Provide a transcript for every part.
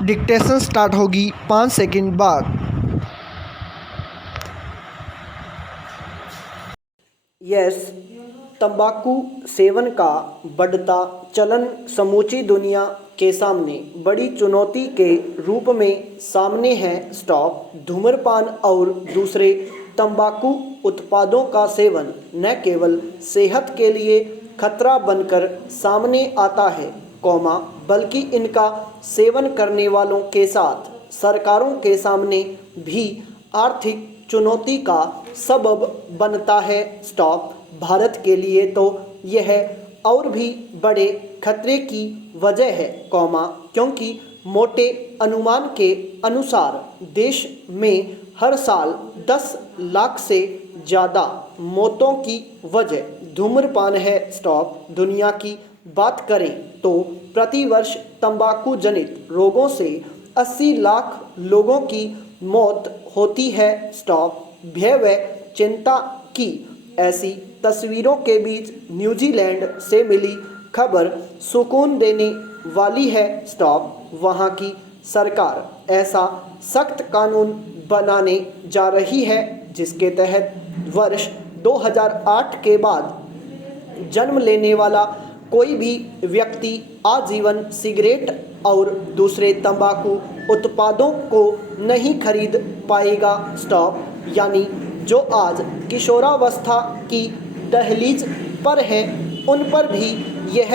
Dictation start होगी 5 second बाद। Yes, तंबाकू सेवन का बढ़ता चलन समूची दुनिया के सामने बड़ी चुनौती के रूप में सामने है। स्टॉप धूम्रपान और दूसरे तंबाकू उत्पादों का सेवन न केवल सेहत के लिए खतरा बनकर सामने आता है, बल्कि इनका सेवन करने वालों के साथ सरकारों के सामने भी आर्थिक चुनौती का सबब बनता है। स्टॉप भारत के लिए तो यह और भी बड़े खतरे की वजह है, क्योंकि मोटे अनुमान के अनुसार देश में हर साल 10 लाख से ज़्यादा मौतों की वजह धूम्रपान है। स्टॉप दुनिया की बात करें तो प्रतिवर्ष तंबाकू जनित रोगों से 80 लाख लोगों की मौत होती है। स्टॉप भय व चिंता की ऐसी तस्वीरों के बीच न्यूजीलैंड से मिली खबर सुकून देने वाली है। स्टॉप वहां की सरकार ऐसा सख्त कानून बनाने जा रही है जिसके तहत वर्ष 2008 के बाद जन्म लेने वाला कोई भी व्यक्ति आजीवन सिगरेट और दूसरे तंबाकू उत्पादों को नहीं खरीद पाएगा। स्टॉप यानी जो आज किशोरावस्था की दहलीज पर हैं उन पर भी यह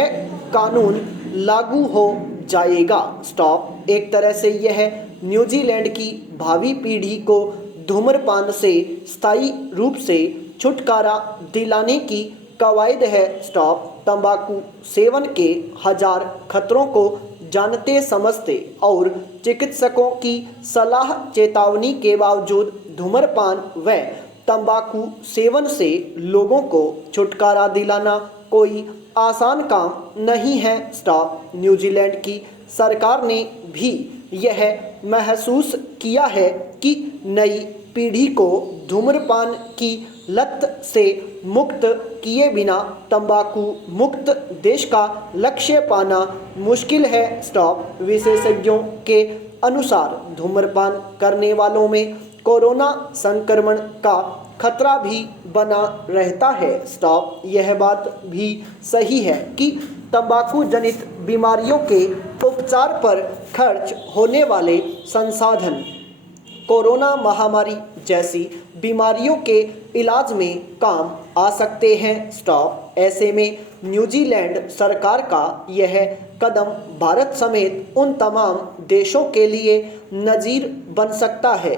कानून लागू हो जाएगा। स्टॉप एक तरह से यह न्यूजीलैंड की भावी पीढ़ी को धूम्रपान से स्थायी रूप से छुटकारा दिलाने की कवायद है। स्टॉप तंबाकू सेवन के हजार खतरों को जानते समझते और चिकित्सकों की सलाह चेतावनी के बावजूद धूम्रपान व तंबाकू सेवन से लोगों को छुटकारा दिलाना कोई आसान काम नहीं है। स्टॉप न्यूजीलैंड की सरकार ने भी यह महसूस किया है कि नई पीढ़ी को धूम्रपान की लत से मुक्त किए बिना तंबाकू मुक्त देश का लक्ष्य पाना मुश्किल है। स्टॉप विशेषज्ञों के अनुसार धूम्रपान करने वालों में कोरोना संक्रमण का खतरा भी बना रहता है। स्टॉप यह बात भी सही है कि तंबाकू जनित बीमारियों के उपचार पर खर्च होने वाले संसाधन कोरोना महामारी जैसी बीमारियों के इलाज में काम आ सकते हैं। स्टॉप ऐसे में न्यूजीलैंड सरकार का यह कदम भारत समेत उन तमाम देशों के लिए नज़ीर बन सकता है,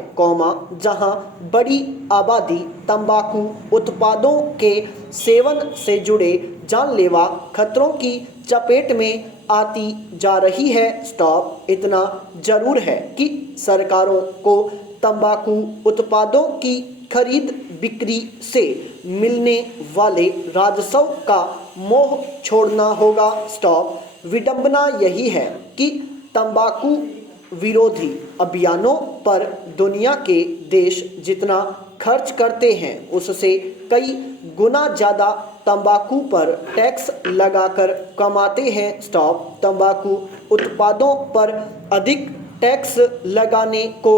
जहां बड़ी आबादी तंबाकू उत्पादों के सेवन से जुड़े जानलेवा खतरों की चपेट में आती जा रही है। स्टॉप इतना जरूर है कि सरकारों को तंबाकू उत्पादों की खरीद बिक्री से मिलने वाले राजस्व का मोह छोड़ना होगा। स्टॉप विडंबना यही है कि तंबाकू विरोधी अभियानों पर दुनिया के देश जितना खर्च करते हैं उससे कई गुना ज़्यादा तंबाकू पर टैक्स लगाकर कमाते हैं। स्टॉप तंबाकू उत्पादों पर अधिक टैक्स लगाने को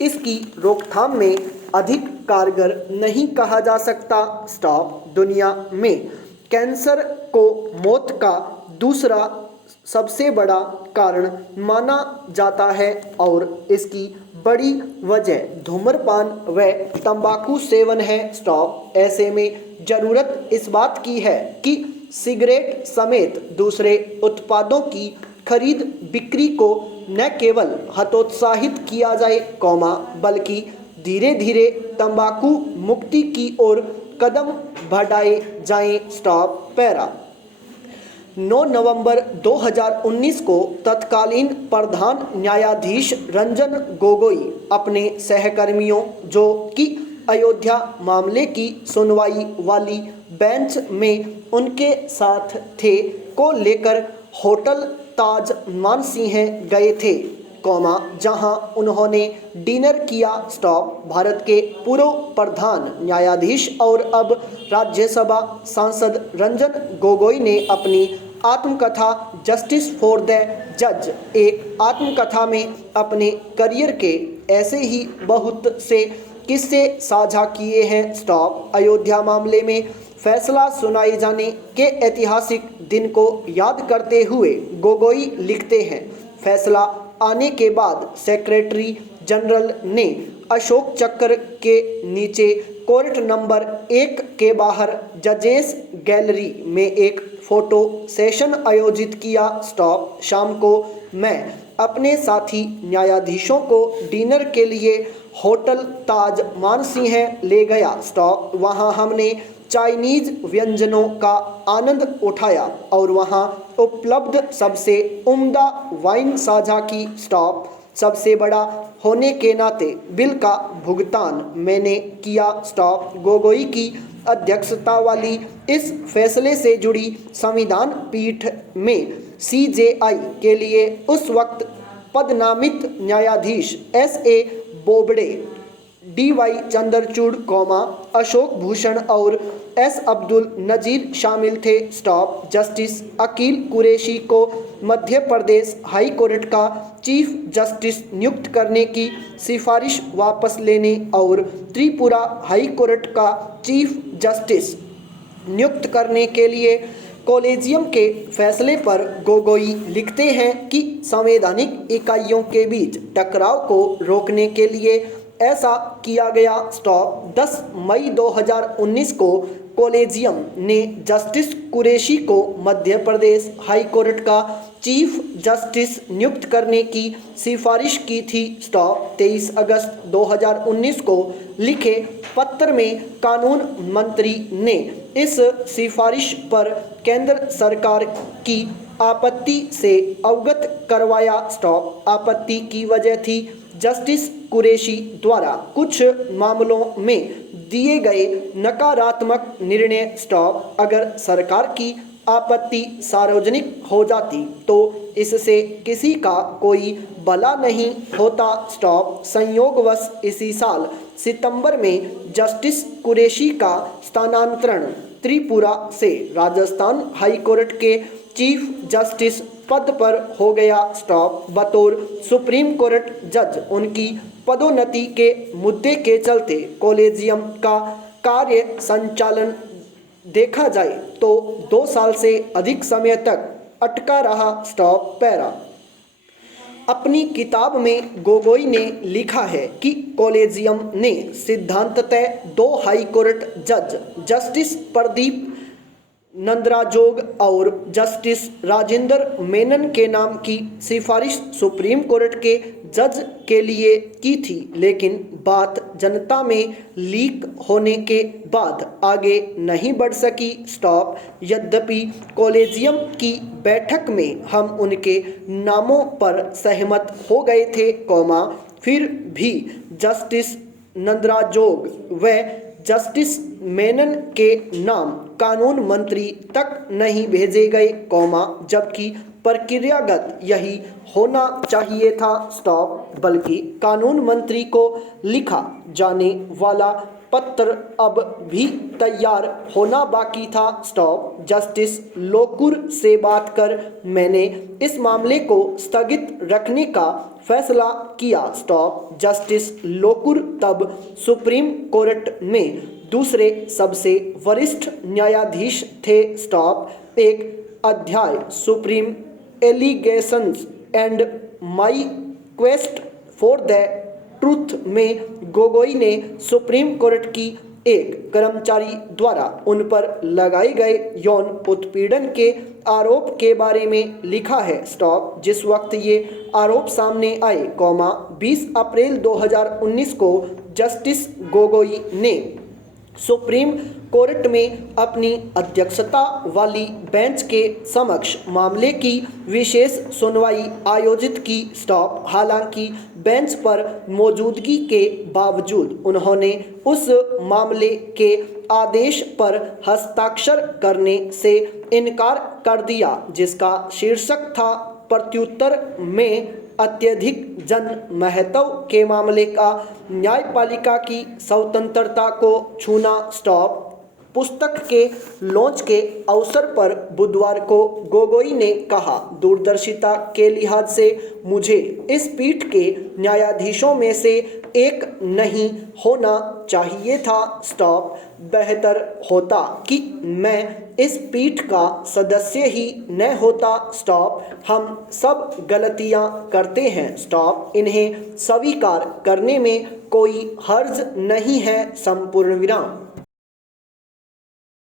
इसकी रोकथाम में अधिक कारगर नहीं कहा जा सकता। स्टॉप दुनिया में कैंसर को मौत का दूसरा सबसे बड़ा कारण माना जाता है और इसकी बड़ी वजह धूम्रपान व तंबाकू सेवन है। स्टॉप ऐसे में ज़रूरत इस बात की है कि सिगरेट समेत दूसरे उत्पादों की खरीद बिक्री को न केवल हतोत्साहित किया जाए, बल्कि धीरे धीरे तंबाकू मुक्ति की ओर कदम बढ़ाए जाएं। स्टॉप पैरा 9 नवंबर 2019 को तत्कालीन प्रधान न्यायाधीश रंजन गोगोई अपने सहकर्मियों जो कि अयोध्या मामले की सुनवाई वाली बेंच में उनके साथ थे को लेकर होटल ताज मानसिंह गए थे, जहां उन्होंने डिनर किया। स्टॉप भारत के पूर्व प्रधान न्यायाधीश और अब राज्यसभा सांसद रंजन गोगोई ने अपनी आत्मकथा जस्टिस फॉर द जज। एक आत्मकथा में अपने करियर के ऐसे ही बहुत से किस्से साझा किए हैं। स्टॉप। अयोध्या मामले में फैसला सुनाए जाने के ऐतिहासिक दिन को याद करते हुए गोगोई लिखते हैं, फैसला आने के बाद सेक्रेटरी जनरल ने अशोक चक्र के नीचे कोर्ट नंबर 1 के बाहर जजेस गैलरी में एक फ़ोटो सेशन आयोजित किया। स्टॉप। शाम को मैं अपने साथी न्यायाधीशों को डिनर के लिए होटल ताज मानसिंह ले गया। स्टॉप। वहाँ हमने चाइनीज़ व्यंजनों का आनंद उठाया और वहाँ उपलब्ध सबसे उम्दा वाइन साझा की। स्टॉप। सबसे बड़ा होने के नाते बिल का भुगतान मैंने किया। स्टॉप। गोगोई की अध्यक्षता वाली इस फैसले से जुड़ी संविधान पीठ में सीजेआई के लिए उस वक्त पदनामित न्यायाधीश एस.ए. बोबडे, डी.वाई. चंद्रचूड़, अशोक भूषण और एस. अब्दुल नजीर शामिल थे। स्टॉप। जस्टिस अकील कुरैशी को मध्य प्रदेश हाई कोर्ट का चीफ जस्टिस नियुक्त करने की सिफारिश वापस लेने और त्रिपुरा हाई कोर्ट का चीफ जस्टिस नियुक्त करने के लिए कॉलेजियम के फैसले पर गोगोई लिखते हैं कि संवैधानिक इकाइयों के बीच टकराव को रोकने के लिए ऐसा किया गया। स्टॉप। 10 मई 2019 को कॉलेजियम ने जस्टिस कुरैशी को मध्य प्रदेश हाई कोर्ट का चीफ जस्टिस नियुक्त करने की सिफारिश की थी। स्टॉप। 23 अगस्त 2019 को लिखे पत्र में कानून मंत्री ने इस सिफारिश पर केंद्र सरकार की आपत्ति से अवगत करवाया। स्टॉप। आपत्ति की वजह थी जस्टिस कुरैशी द्वारा कुछ मामलों में दिए गए नकारात्मक निर्णय। स्टॉप। अगर सरकार की आपत्ति सार्वजनिक हो जाती तो इससे किसी का कोई भला नहीं होता। स्टॉप। संयोगवश इसी साल सितंबर में जस्टिस कुरैशी का स्थानांतरण त्रिपुरा से राजस्थान हाई कोर्ट के चीफ जस्टिस पद पर हो गया। स्टॉप। बतौर सुप्रीम कोर्ट जज उनकी पदोन्नति के मुद्दे के चलते कॉलेजियम का कार्य संचालन देखा जाए तो 2 साल से अधिक समय तक अटका रहा। स्टॉप। पैरा। अपनी किताब में गोगोई ने लिखा है कि कॉलेजियम ने सिद्धांततः 2 हाई कोर्ट जज जस्टिस प्रदीप नंदराजोग और जस्टिस राजेंद्र मेनन के नाम की सिफारिश सुप्रीम कोर्ट के जज के लिए की थी, लेकिन बात जनता में लीक होने के बाद आगे नहीं बढ़ सकी। स्टॉप। यद्यपि कॉलेजियम की बैठक में हम उनके नामों पर सहमत हो गए थे, फिर भी जस्टिस नंदराजोग व जस्टिस मेनन के नाम कानून मंत्री तक नहीं भेजे गए, जबकि प्रक्रियागत यही होना चाहिए था। स्टॉप। बल्कि कानून मंत्री को लिखा जाने वाला पत्र अब भी तैयार होना बाकी था। स्टॉप। जस्टिस लोकुर से बात कर मैंने इस मामले को स्थगित रखने का फैसला किया। स्टॉप। जस्टिस लोकुर तब सुप्रीम कोर्ट में दूसरे सबसे वरिष्ठ न्यायाधीश थे। स्टॉप। एक अध्याय supreme allegations and my quest for the truth में गोगोई ने सुप्रीम कोर्ट की एक कर्मचारी द्वारा उन पर लगाए गए यौन उत्पीड़न के आरोप के बारे में लिखा है। स्टॉप। जिस वक्त ये आरोप सामने आए, 20 अप्रैल 2019 को जस्टिस गोगोई ने सुप्रीम कोर्ट में अपनी अध्यक्षता वाली बेंच के समक्ष मामले की विशेष सुनवाई आयोजित की। स्टॉप। हालांकि बेंच पर मौजूदगी के बावजूद उन्होंने उस मामले के आदेश पर हस्ताक्षर करने से इनकार कर दिया जिसका शीर्षक था प्रत्युत्तर में अत्यधिक जन महत्व के मामले का न्यायपालिका की स्वतंत्रता को छूना। स्टॉप। पुस्तक के लॉन्च के अवसर पर बुधवार को गोगोई ने कहा, दूरदर्शिता के लिहाज से मुझे इस पीठ के न्यायाधीशों में से एक नहीं होना चाहिए था। स्टॉप। बेहतर होता कि मैं इस पीठ का सदस्य ही न होता। स्टॉप। हम सब गलतियां करते हैं। स्टॉप। इन्हें स्वीकार करने में कोई हर्ज नहीं है। संपूर्ण विराम।